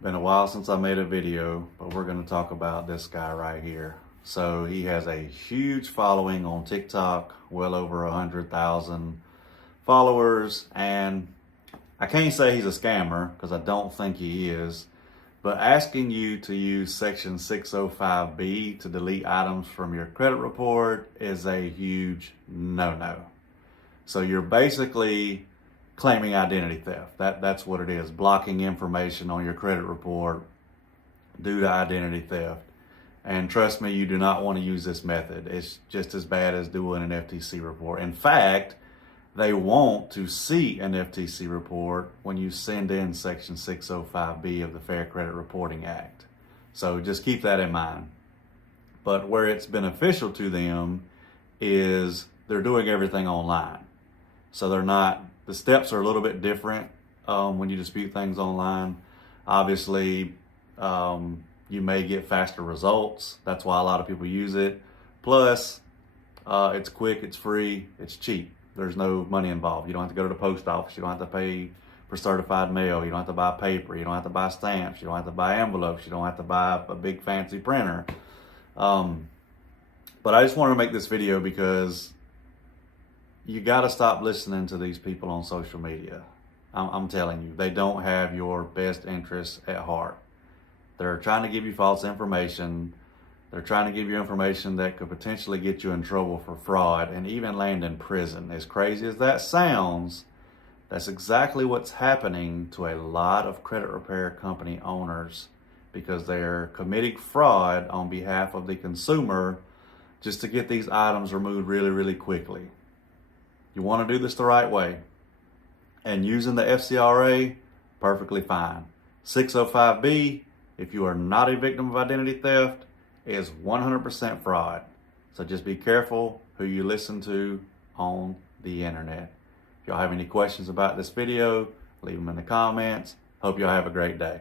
Been a while since I made a video, but we're going to talk about this guy right here. So he has a huge following on TikTok, well over 100,000 followers, and I can't say he's a scammer because I don't think he is, but asking you to use Section 605B to delete items from your credit report is a huge no-no. So you're basically claiming identity theft. That's what it is, blocking information on your credit report due to identity theft. And trust me, you do not want to use this method. It's just as bad as doing an FTC report. In fact, they want to see an FTC report when you send in Section 605B of the Fair Credit Reporting Act. So just keep that in mind. But where it's beneficial to them is they're doing everything online. So the steps are a little bit different when you dispute things online. Obviously, you may get faster results. That's why a lot of people use it. Plus, it's quick, it's free, it's cheap. There's no money involved. You don't have to go to the post office. You don't have to pay for certified mail. You don't have to buy paper. You don't have to buy stamps. You don't have to buy envelopes. You don't have to buy a big fancy printer. But I just wanted to make this video because you got to stop listening to these people on social media. I'm telling you, they don't have your best interests at heart. They're trying to give you false information. They're trying to give you information that could potentially get you in trouble for fraud and even land in prison. As crazy as that sounds, that's exactly what's happening to a lot of credit repair company owners because they're committing fraud on behalf of the consumer just to get these items removed really, really quickly. You want to do this the right way. And using the FCRA, perfectly fine. 605B, if you are not a victim of identity theft, is 100% fraud. So just be careful who you listen to on the internet. If y'all have any questions about this video, leave them in the comments. Hope y'all have a great day.